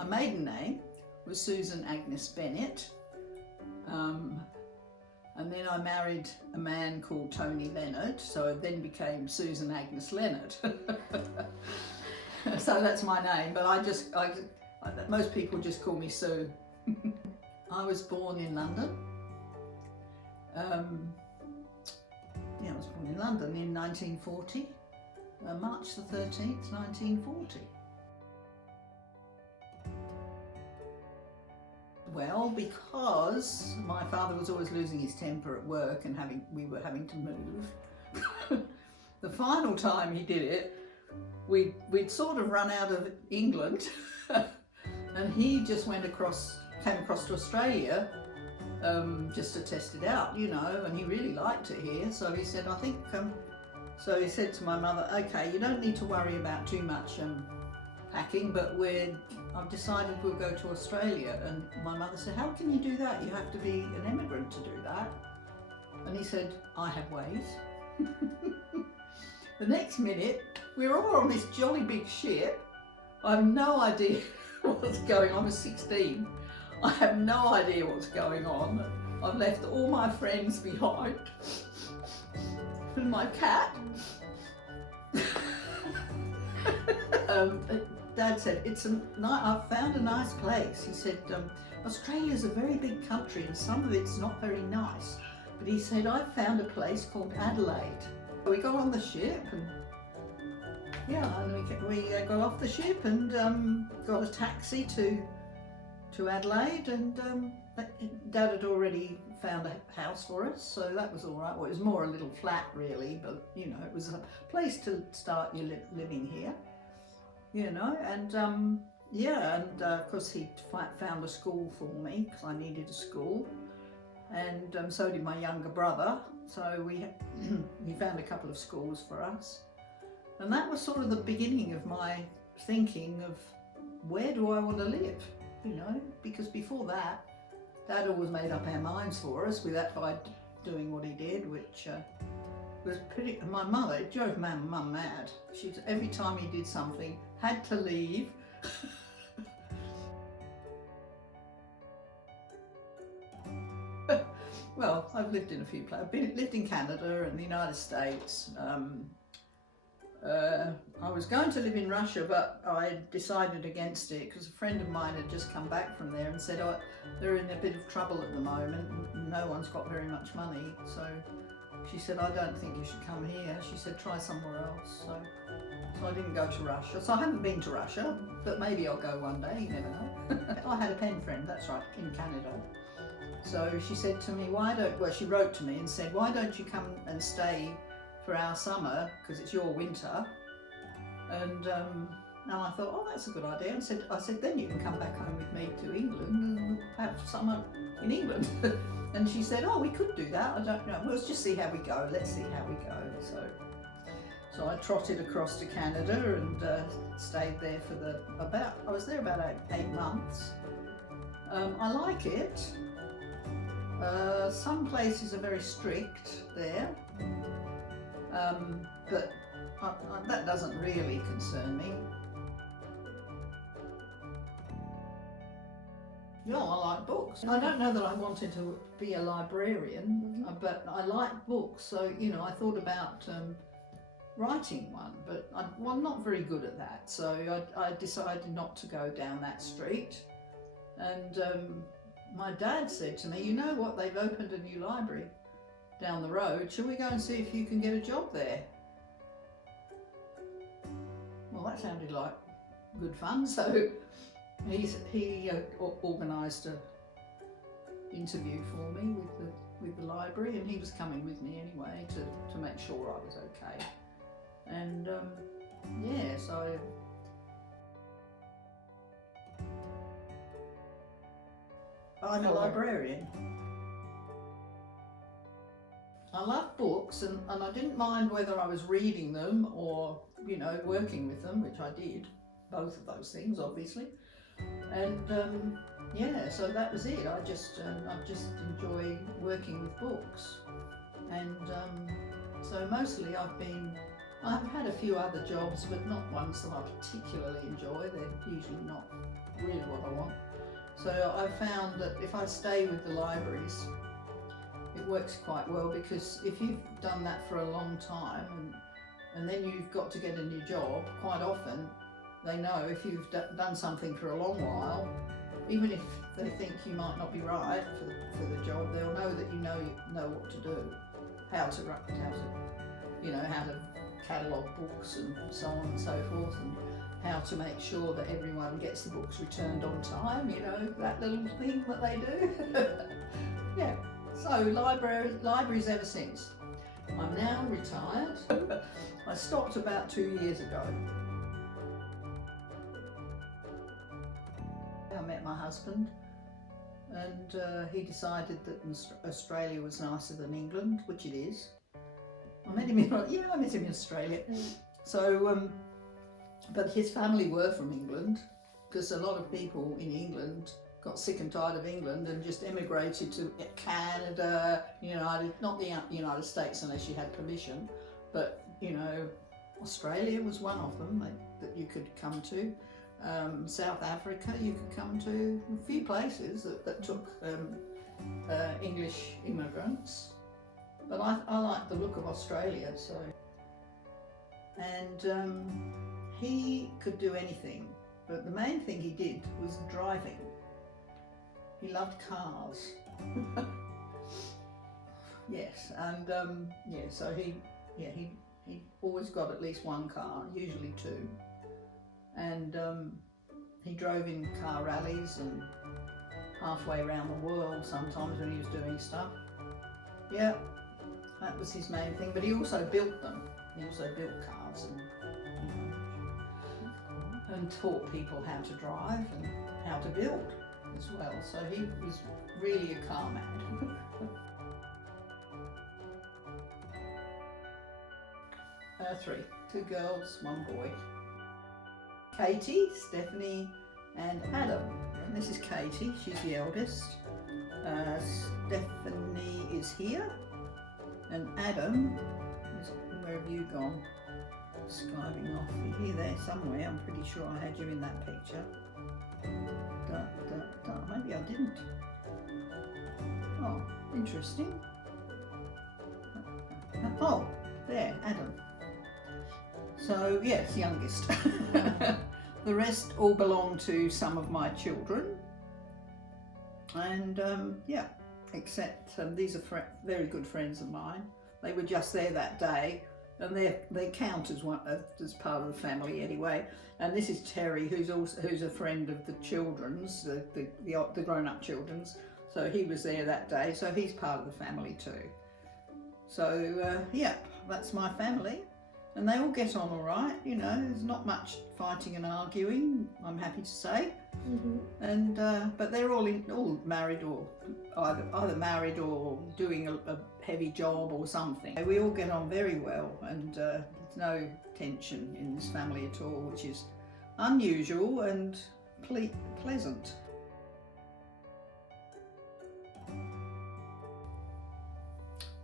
my maiden name was Susan Agnes Bennett, and then I married a man called Tony Leonard, so it then became Susan Agnes Leonard. So that's my name, but most people just call me Sue. I was born in London. I was born in London in 1940, March the 13th, 1940. Well, because my father was always losing his temper at work and we were having to move. The final time he did it, we'd sort of run out of England and he just came across to Australia just to test it out, you know, and he really liked it here. So he said, so he said to my mother, okay, you don't need to worry about too much packing, but I've decided we'll go to Australia. And my mother said, how can you do that? You have to be an immigrant to do that. And he said, I have ways. The next minute, we're all on this jolly big ship. I have no idea what's going on. I was 16. I have no idea what's going on. I've left all my friends behind. And my cat. Dad said, I've found a nice place. He said, Australia's a very big country and some of it's not very nice. But he said, I found a place called Adelaide. We got on the ship and we got off the ship and got a taxi to Adelaide, and Dad had already found a house for us, so that was all right. Well, it was more a little flat really, but you know, it was a place to start your living here, you know. And of course he found a school for me because I needed a school, and so did my younger brother. So he found a couple of schools for us, and that was sort of the beginning of my thinking of where do I want to live, you know, because before that, Dad always made up our minds for us by doing what he did, which was pretty. My mother, it drove Mum mad. Every time he did something, had to leave. Well, I've lived in a few places. I've lived in Canada and the United States. I was going to live in Russia, but I decided against it because a friend of mine had just come back from there and said, oh, they're in a bit of trouble at the moment and no one's got very much money. So she said, I don't think you should come here. She said, try somewhere else. So I didn't go to Russia. So I haven't been to Russia, but maybe I'll go one day, you never know. I had a pen friend, that's right, in Canada. So she said to me, she wrote to me and said, why don't you come and stay for our summer, because it's your winter. And I thought, oh, that's a good idea. I said, then you can come back home with me to England and we'll have summer in England. And she said, oh, we could do that. I don't know. We'll just see how we go. Let's see how we go. So I trotted across to Canada and stayed there I was there about 8 months. I like it. Some places are very strict there. But that doesn't really concern me. Yeah, I like books. I don't know that I wanted to be a librarian, but I like books. So, you know, I thought about writing one, but I'm not very good at that. So I decided not to go down that street. And my dad said to me, you know what, they've opened a new library down the road, shall we go and see if you can get a job there? Well, that sounded like good fun, so he organised an interview for me with the library, and he was coming with me anyway to make sure I was okay. And so I'm a librarian. I love books, and I didn't mind whether I was reading them or, you know, working with them, which I did, both of those things obviously. And so that was it. I just enjoy working with books, and so mostly I've been I've had a few other jobs, but not ones that I particularly enjoy. They're usually not really what I want. So I found that if I stay with the libraries, it works quite well, because if you've done that for a long time and then you've got to get a new job, quite often they know if you've done something for a long while, even if they think you might not be right for the job, they'll know that you know what to do, how to catalogue books and so on and so forth, and how to make sure that everyone gets the books returned on time, that little thing that they do. Yeah, so libraries ever since. I'm now retired. I stopped about 2 years ago. I met my husband, and he decided that Australia was nicer than England, which it is. I met him in Australia. So, but his family were from England, because a lot of people in England got sick and tired of England and just emigrated to Canada, not the United States unless you had permission, but Australia was one of them that you could come to. South Africa you could come to, a few places that took English immigrants. But I like the look of Australia, so. And he could do anything, but the main thing he did was driving. He loved cars. Yes, and so he always got at least one car, usually two. And he drove in car rallies and halfway around the world sometimes when he was doing stuff. Yeah, that was his main thing, but he also built them. He also built cars and taught people how to drive and how to build as well. So he was really a car man. 3, 2 girls, 1 boy. Katie, Stephanie and Adam. And this is Katie, she's the eldest. Stephanie is here. And Adam, where have you gone? Skiving off. You're here, there somewhere. I'm pretty sure I had you in that picture. Maybe I didn't. Oh, interesting. Oh, there, Adam. So, yes, youngest. The rest all belong to some of my children. And, yeah, except these are very good friends of mine. They were just there that day, and they count as part of the family anyway. And this is Terry, who's a friend of the children's, the grown-up children's. So he was there that day, so he's part of the family too. So yeah, that's my family, and they all get on all right. There's not much fighting and arguing, I'm happy to say. Mm-hmm. And but they're all married, or either married or doing a heavy job or something. We all get on very well, and there's no tension in this family at all, which is unusual and pleasant.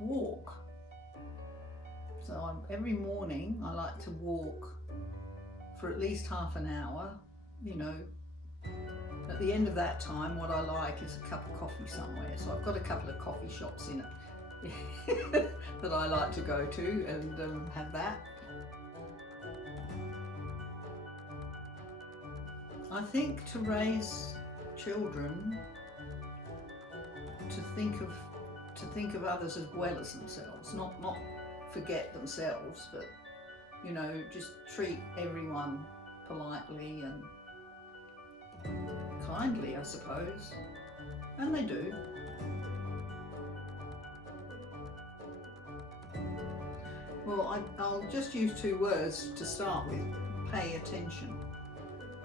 Walk. So every morning I like to walk for at least half an hour. At the end of that time, what I like is a cup of coffee somewhere. So I've got a couple of coffee shops in it that I like to go to and have that. I think to raise children, to think of others as well as themselves, not forget themselves, but just treat everyone politely and kindly, I suppose, and they do. Well, I'll just use 2 words to start with. Pay attention.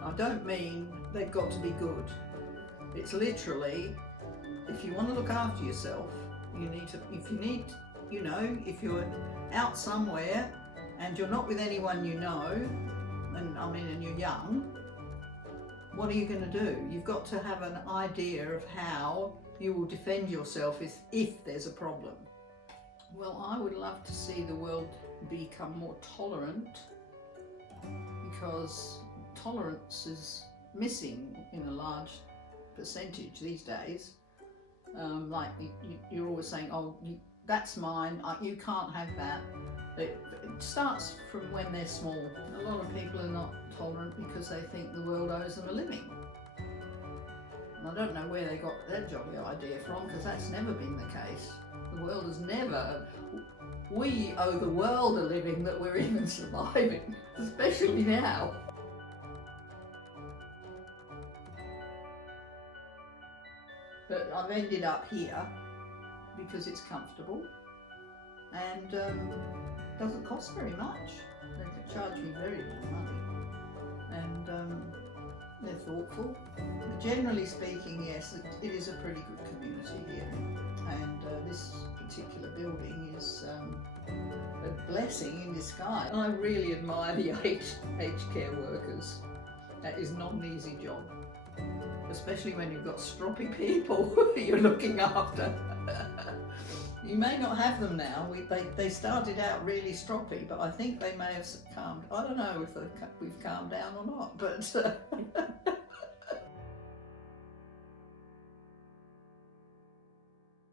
I don't mean they've got to be good. It's literally, if you want to look after yourself, if you're out somewhere and you're not with anyone and you're young, what are you going to do? You've got to have an idea of how you will defend yourself if there's a problem. Well, I would love to see the world become more tolerant, because tolerance is missing in a large percentage these days. Like you're always saying, oh, that's mine, you can't have that. It starts from when they're small. A lot of people are not tolerant because they think the world owes them a living. And I don't know where they got that jolly idea from, because that's never been the case. The world has never... We owe the world a living that we're even surviving, especially now. But I've ended up here because it's comfortable and doesn't cost very much. They charge me very little money, and they're thoughtful. But generally speaking, yes, it is a pretty good community here, and this particular building is a blessing in disguise. I really admire the aged care workers. That is not an easy job, especially when you've got stroppy people you're looking after. You may not have them now. They started out really stroppy, but I think they may have calmed. I don't know if we've calmed down or not, but